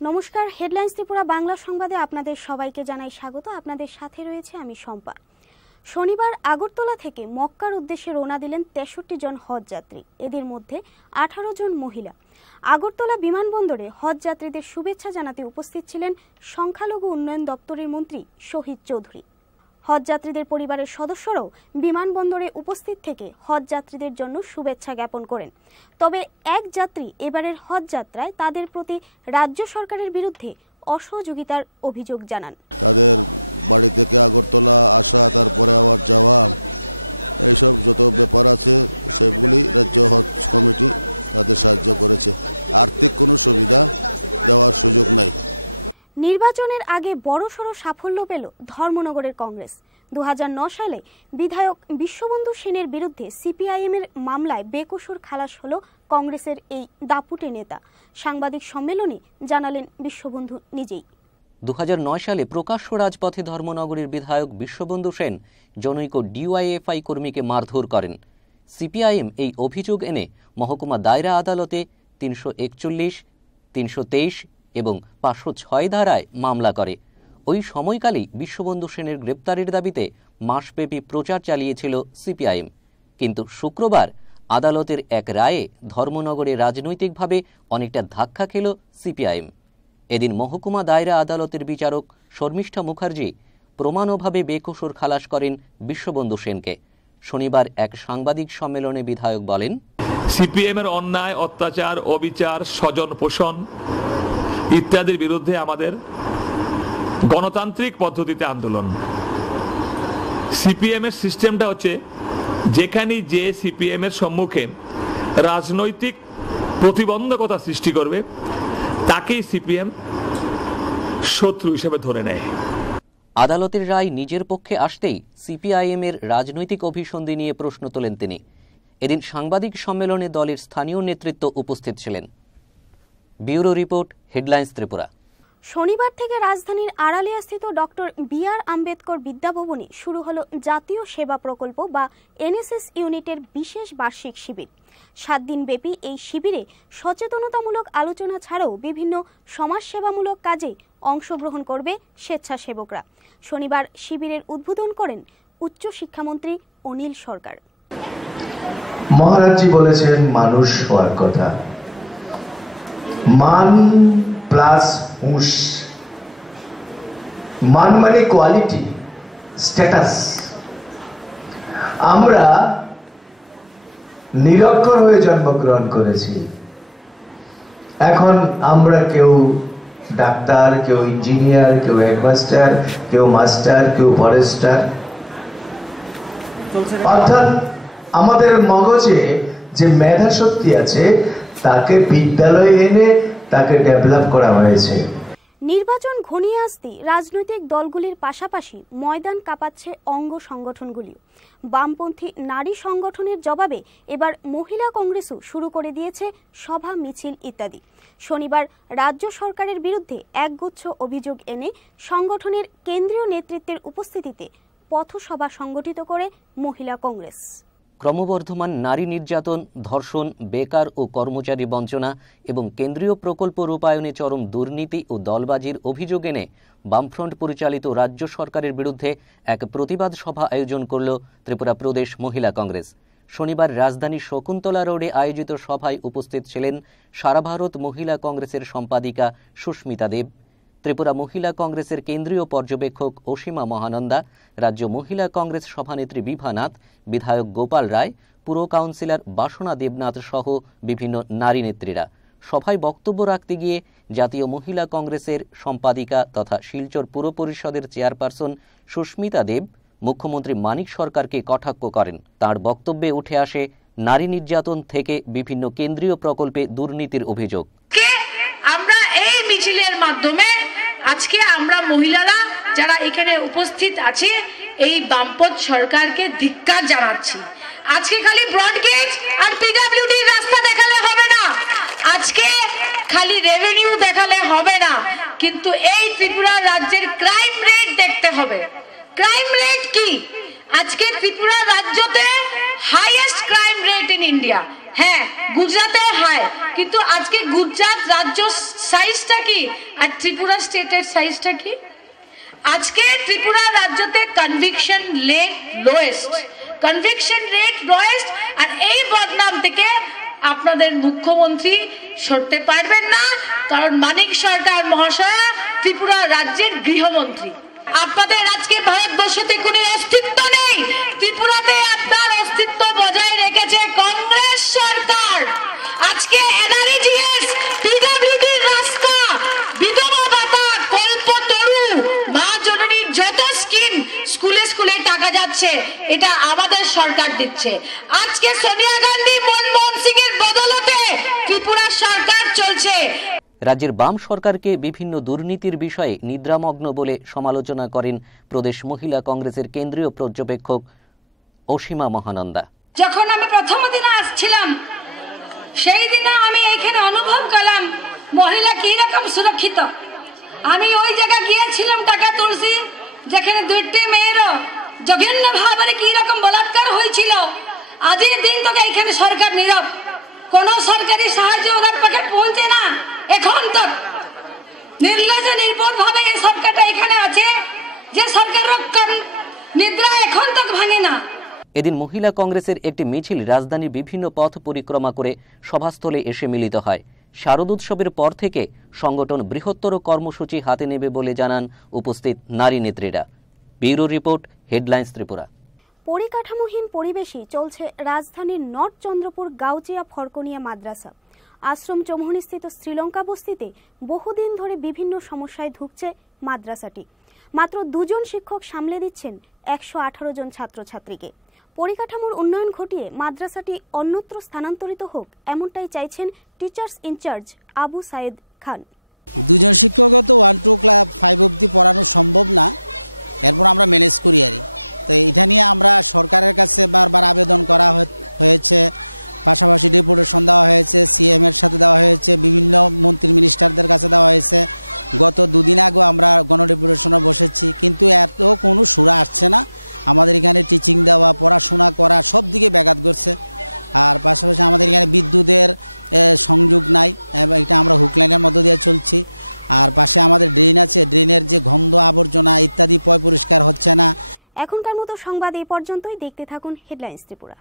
নমস্কার, হেডলাইন্স ত্রিপুরা বাংলা সংবাদে আপনাদের সবাইকে জানাই স্বাগত। আপনাদের সাথে রয়েছে আমি শম্পা। শনিবার আগরতলা থেকে মক্কার উদ্দেশ্যে রওনা দিলেন ৬৩ জন হজ যাত্রী। এদের মধ্যে ১৮ জন মহিলা। আগরতলা বিমানবন্দরে হজ যাত্রীদের শুভেচ্ছা জানাতে উপস্থিত ছিলেন সংখ্যালঘু উন্নয়ন দপ্তরের মন্ত্রী শহীদ চৌধুরী। হজ যাত্রীদের পরিবারের সদস্যরাও বিমানবন্দরে উপস্থিত থেকে হজ যাত্রীদের জন্য শুভেচ্ছা জ্ঞাপন করেন। তবে এক যাত্রী এবারের হজ যাত্রায় তাদের প্রতি রাজ্য সরকারের বিরুদ্ধে অসহযোগিতার অভিযোগ জানান। তাদের বাড়ি থেকে আগরতলা আসা, তারপরে আবার যাওয়া, এইসব যত ব্যাপার আছে সেগুলি রাজ্য হজ কমিটি তাদের সাহায্য করেছে। আর্থিক কোনো সুবিধা দেওয়ার সুযোগ নাই। নির্বাচনের আগে বড়সড় সাফল্য পেল ধর্মনগরের কংগ্রেস। ২০০৯ সালে বিধায়ক বিশ্ববন্ধু সেনের বিরুদ্ধে সিপিআইএমের মামলায় বেকসুর খালাস হল কংগ্রেসের এই দাপুটে নেতা। সাংবাদিক সম্মেলনে জানালেন বিশ্ববন্ধু নিজেই। ২০০৯ সালে প্রকাশ্য রাজপথে ধর্মনগরের বিধায়ক বিশ্ববন্ধু সেন জনৈক ডিওয়াইএফআই কর্মীকে মারধর করেন। সিপিআইএম এই অভিযোগ এনে মহকুমা দায়রা আদালতে ৩৪১, ৩২৩ এবং ৫০৬ ধারায় মামলা করে। ওই সময়কালেই বিশ্ববন্ধু সেনের গ্রেপ্তারের দাবিতে মাসব্যাপী প্রচার চালিয়েছিল সিপিআইএম। কিন্তু শুক্রবার আদালতের এক রায়ে ধর্মনগরে রাজনৈতিকভাবে অনেকটা ধাক্কা খেল সিপিআইএম। এদিন মহকুমা দায়রা আদালতের বিচারক শর্মিষ্ঠা মুখার্জি প্রমাণ অভাবে বেকসুর খালাস করেন বিশ্ববন্ধু সেনকে। শনিবার এক সাংবাদিক সম্মেলনে বিধায়ক বলেন, সিপিএমের অন্যায়, অত্যাচার, অবিচার, স্বজন পোষণ ইত্যাদির বিরুদ্ধে আমাদের গণতান্ত্রিক পদ্ধতিতে আন্দোলন। সিপিএম এর সিস্টেমটা হচ্ছে যেখানে যে সিপিএম এর সম্মুখে রাজনৈতিক প্রতিবন্ধকতা সৃষ্টি করবে তাকেই সিপিএম শত্রু হিসেবে ধরে নেয়। আদালতের রায় নিজের পক্ষে আসতেই সিপিআইএম এর রাজনৈতিক অভিসন্ধি নিয়ে প্রশ্ন তোলেন তিনি। এদিন সাংবাদিক সম্মেলনে দলের স্থানীয় নেতৃত্ব উপস্থিত ছিলেন। Bureau report, headlines Tripura. শনিবার থেকে রাজধানীর আড়ালিয়াস্থিত ডক্টর বি.আর. আম্বেদকর বিদ্যাভবনে শুরু হলো জাতীয় সেবা প্রকল্প বা এনএসএস ইউনিটের বিশেষ বার্ষিক শিবির। ৭ দিনব্যাপী এই শিবিরে সচেতনতামূলক আলোচনা ছাড়াও বিভিন্ন সমাজসেবামূলক কাজে অংশগ্রহণ করবে স্বেচ্ছাসেবকরা। শনিবার শিবিরের উদ্বোধন করেন উচ্চশিক্ষামন্ত্রী অনিল সরকার। মহারাজজি বলেছেন মানুষ হওয়ার কথা, মান প্লাস হুঁশ। মান মানে কোয়ালিটি, স্ট্যাটাস। আমরা নিরক্ষর হয়ে জন্মগ্রহণ করেছি, এখন আমরা কেউ ডাক্তার, কেউ ইঞ্জিনিয়ার, কেউ হেডমাস্টার, কেউ মাস্টার, কেউ ফরেস্টার। অর্থাৎ আমাদের মগজে যে মেধা শক্তি আছে তাকে বিদ্যালয়ে এনে তাকে ডেভেলপ করা হয়েছে। নির্বাচন ঘনিয়ে আসতেই রাজনৈতিক দলগুলির পাশাপাশি ময়দান কাঁপাচ্ছে অঙ্গ সংগঠনগুলিও। বামপন্থী নারী সংগঠনের জবাবে এবার মহিলা কংগ্রেসও শুরু করে দিয়েছে সভা, মিছিল ইত্যাদি। শনিবার রাজ্য সরকারের বিরুদ্ধে একগুচ্ছ অভিযোগ এনে সংগঠনের কেন্দ্রীয় নেতৃত্বের উপস্থিতিতে পথসভা সংগঠিত করে মহিলা কংগ্রেস। ক্রমবর্ধমান নারী নির্যাতন, ধর্ষণ, বেকার ও কর্মচারী বঞ্চনা এবং কেন্দ্রীয় প্রকল্প রূপায়ণে চরম দুর্নীতি ও দলবাজির অভিযোগ এনে বামফ্রন্ট পরিচালিত রাজ্য সরকারের বিরুদ্ধে এক প্রতিবাদ সভা আয়োজন করল ত্রিপুরা প্রদেশ মহিলা কংগ্রেস। শনিবার রাজধানীর শকুন্তলা রোডে আয়োজিত সভায় উপস্থিত ছিলেন সারা ভারত মহিলা কংগ্রেসের সম্পাদিকা সুস্মিতা দেব, ত্রিপুরা মহিলা কংগ্রেসের কেন্দ্রীয় পর্যবেক্ষক অসীমা মহানন্দা, রাজ্য মহিলা কংগ্রেস সভানেত্রী বিভা নাথ, বিধায়ক গোপাল রায়, পুর কাউন্সিলর বাসনা দেবনাথ সহ বিভিন্ন নারী নেত্রীরা। সভায় বক্তব্য রাখতে গিয়ে জাতীয় মহিলা কংগ্রেসের সম্পাদিকা তথা শিলচর পুর পরিষদের চেয়ারপারসন সুস্মিতা দেব মুখ্যমন্ত্রী মানিক সরকারকে কটাক্ষ করেন। তার বক্তব্যে উঠে আসে নারী নির্যাতন থেকে বিভিন্ন কেন্দ্রীয় প্রকল্পে দুর্নীতির অভিযোগ। আমরা এই মিছিলের মাধ্যমে আজকে আমরা মহিলারা যারা এখানে উপস্থিত আছে এই বামপন্থ সরকারকে ধিক্কার জানাচ্ছি। আজকে খালি ব্রডগেজ আর পিডব্লিউডি রাস্তা দেখালে হবে না, আজকে খালি রেভিনিউ দেখালে হবে না, কিন্তু এই ত্রিপুরা রাজ্যের ক্রাইম রেট দেখতে হবে। ক্রাইম রেট কি? আজকে ত্রিপুরা রাজ্যতে highest crime rate in India. হ্যাঁ গুজরাটেও হয়, কিন্তু আজকে গুজরাট রাজ্য সাইজটা কি আর ত্রিপুরা স্টেটের সাইজটা কি? আজকে ত্রিপুরা রাজ্যতে কনভিকশন রেট লোয়েস্ট, আর এই বদনাম থেকে আপনাদের মুখ্যমন্ত্রী সরতে পারবেন না, কারণ মানিক সরকার মহাশয় ত্রিপুরা রাজ্যের গৃহমন্ত্রী। আপনাদের আজকে ভারতবর্ষতে কোনো অস্তিত্ব নেই, ত্রিপুরাতে আপনার অস্তিত্ব বজায় রেখেছে কংগ্রেস সরকার। আজকে এনআরইজিএস, পিডব্লিউডির রাস্তা, বিধবা ভাতা, কল্পতরু, মা জননীর যত স্কিম স্কুলে স্কুলে টাকা যাচ্ছে, এটা আমাদের সরকার দিচ্ছে। আজকে সোনিয়া গান্ধী, মনমোহন সিং এর বদলতে ত্রিপুরা সরকার চলছে। রাজ্যের বাম সরকারকে বিভিন্ন দুর্নীতির বিষয়ে নিদ্রামগ্ন বলে সমালোচনা করেন প্রদেশ মহিলা কংগ্রেসের কেন্দ্রীয় পর্যবেক্ষক অসীমা মহানন্দা। যখন আমি প্রথম দিন আসছিলাম, সেই দিনে আমি এখানে অনুভব করলাম মহিলা কি রকম সুরক্ষিত। আমি ওই জায়গা গিয়েছিলাম টাকা তুলসী, যেখানে দুইটি মেয়েরও জঘন্য ভাবে কি রকম বলাৎকার হয়েছিল। আজকের দিন তোকে এখানে সরকার নীরব, কোন সরকারি সাহায্য ওদের পাশে পৌঁছে না। এখন তো নির্লজ্জ নির্বোধ ভাবে এই সরকারটা এখানে আছে, যে সরকার নিদ্রা এখন তো ভাঙে না। এদিন মহিলা কংগ্রেসের একটি মিছিল রাজধানীর বিভিন্ন পথ পরিক্রমা করে সভাস্থলে এসে মিলিত হয়। শারদোৎসবের পর থেকে সংগঠন বৃহত্তর কর্মসূচি হাতে নেবে বলে জানান উপস্থিত নারী নেত্রীরা। Bureau report, headlines Tripura. পরিকাঠামোহীন পরিবেশে চলছে রাজধানীর নর্থ চন্দ্রপুর গাউচিয়া ফরকনিয়া মাদ্রাসা। আশ্রম চৌমুহনীস্থিত শ্রীলঙ্কা বস্তিতে বহুদিন ধরে বিভিন্ন সমস্যায় ভুগছে মাদ্রাসাটি। মাত্র 2 জন শিক্ষক সামলে দিচ্ছেন 118 জন ছাত্রছাত্রীকে। পরিকাঠামোর উন্নয়ন ঘটিয়ে মাদ্রাসাটি অন্যত্র স্থানান্তরিত হোক, এমনটাই চাইছেন টিচার্স ইনচার্জ আবু সাইদ খান। 2 জন শিক্ষক তো 1 to 5 অবধি পড়ানো সম্ভব না, এরপর আমরা ম্যানেজ করি আর। তো এটা নিয়ে আমরা সরকারের কাছে বারবার আবেদন করা হয়েছে, পাশাপাশি ডেপুটেশন দেওয়া হয়েছে, সিএম এর সাথে দেওয়া হয়েছে, বিভিন্ন মন্ত্রী মিনিস্টারদের কাছে দেওয়া হয়েছে। গত 2 দিন আগেও আমরা গণডেপুটেশনে বসেছি, কিন্তু এত কোনো সুরা আসছে না। আমাদের এখানে টিচিং দেওয়া, পড়াশোনা করা সব দিকে ব্যাঘাত করছে। আর পাশাপাশি আমাদের এখানে বিদ্যুতের সংযোগ নাই, এটা আমরা হুকলাইনের মধ্য দিয়ে চলছি। আর পাশে আমাদের ড্রেন আছে, ড্রেনের যে গন্ধ আবর্জনা ইত্যাদি পরিষ্কার হচ্ছে না। এখনকার মতো সংবাদ এই পর্যন্তই। দেখতে থাকুন হেডলাইন্স ত্রিপুরা।